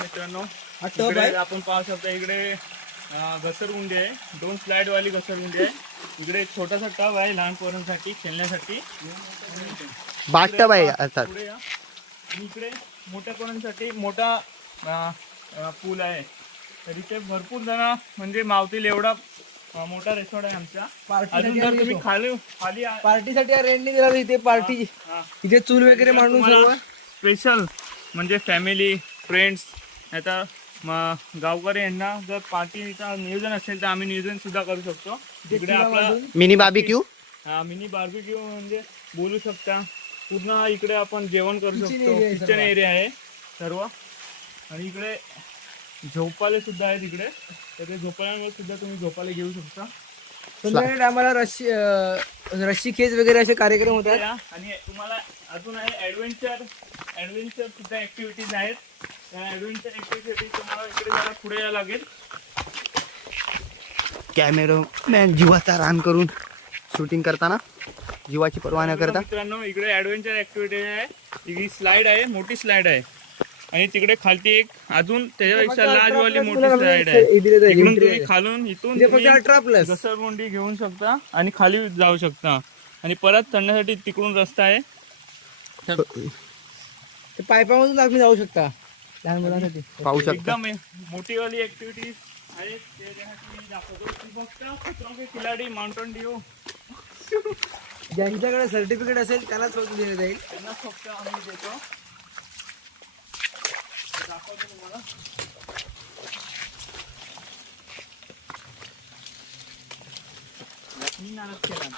मित्रांनो आपण पाहू शकता इकडे घसरगुंडी आहे. दोन स्लाइड वाली घसरगुंडी आहे. इकडे एक छोटासा टब आहे लहान पोरांसाठी खेळण्यासाठी बाथटब आहे अर्थात. आणि इकडे मोठ्या पोरांसाठी मोठा पूल आहे. तर इथे भरपूर जण म्हणजे मावतील एवढा मोठा रेस्टॉरंट आहे आमचा. अजून जर तुम्ही खाली खाली आ- पार्टीसाठी रेंटने दिला इथे पार्टी हा. इथे चूल वगैरे मांडून सर्व. स्पेशल म्हणजे फॅमिली फ्रेंड्स आता म- गावकरी यांना जर पार्टीचा नियोजन असेल तर आम्ही नियोजन सुद्धा करू शकतो. तिकडे आपला मिनी बार्बिक्यू मिनी बार्बिक्यू म्हणजे बोलू शकता. पूर्ण इकडे आपण जेवण करू Kitchen शकतो. आहे किचन सर्व. एरिया आहे सर्व. आणि इकडे झोपाले सुद्धा आहेत इकडे तर ते झोपाळ्यांवर सुद्धा तुम्ही झोपाले घेऊ शकता. संध्याकाळी आम्हाला रशी अं, रस्सी खेच वगैरे असे कार्यक्रम होतात. या आणि तुम्हाला अजून आहे ऍडव्हेंचर ऍडव्हेंचर सुद्धा ऍक्टिव्हिटीज आहेत. त्या ऍडव्हेंचर ऍक्टिव्हिटी तुम्हाला इकडे जरा पुढे यावं लागेल. कॅमेरामॅन जीवाचा रान करून शूटिंग करताना जीवाची पर्वा न करता. मित्रांनो इकडे ऍडव्हेंचर ऍक्टिव्हिटी आहे. ही स्लाइड आहे मोठी स्लाइड आहे. आणि तिकडे खालती एक अजून त्याच्यापेक्षा लाजवाली मोठी स्लाइड आहे. इकडून तुम्ही खालून इथून घसरगुंडी घेऊन शकता आणि खाली जाऊ शकता. आणि परत चढण्यासाठी तिकडून रस्ता आहे. ते पायपामधून तुम्ही जाऊ शकता लहान मुलांसाठी. पाहू शकता. एकदम मोठीवाली ऍक्टिव्हिटीज आहेत ते दाखवतो. फक्त खिलाडी माउंटन ड्यू ज्यांच्याकडे सर्टिफिकेट असेल त्यालाच फक्त दिले जाईल. त्यांना फक्त आम्ही देतो. दाखवतो तुम्हाला मी नाराज केला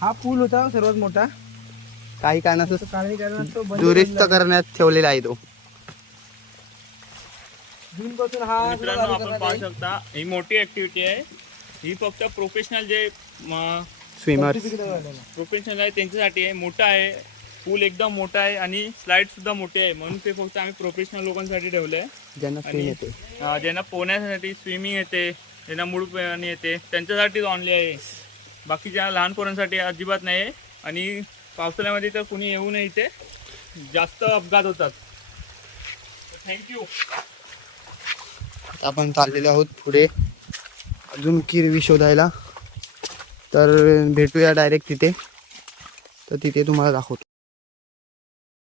हा पूल होता सर्वात मोठा. काही कारणास्तव काही बंद दुरुस्त करण्यात ठेवलेला आहे तो. जून पासून हा मित्रांनो आपण करण्यात पाहू येईल. शकता ही मोठी ऍक्टिव्हिटी आहे. ही फक्त प्रोफेशनल जे स्विमर. प्रोफेशनल आहे त्यांच्यासाठी आहे. मोठा आहे. पूल एकदम मोठा आहे आणि स्लाइड सुद्धा मोठी आहे. म्हणून ते फक्त आम्ही प्रोफेशनल लोकांसाठी ठेवलं आहे. ज्यांना स्विम आणि येते. अं, ज्यांना पोहण्यासाठी स्विमिंग येते ज्यांना मूळ पाणी येते त्यांच्यासाठीच ऑनली आहे. बाकीच्या लहान पोरांसाठी अजिबात नाही आहे आणि पावसाळ्यामध्ये तर कुणी येऊ नये इथे. जास्त अपघात होतात. थँक्यू आपण चाललेलो आहोत पुढे. अजून किरवी शोधायला. तर भेटूया डायरेक्ट तिथे. तर तिथे तुम्हाला दाखवतो.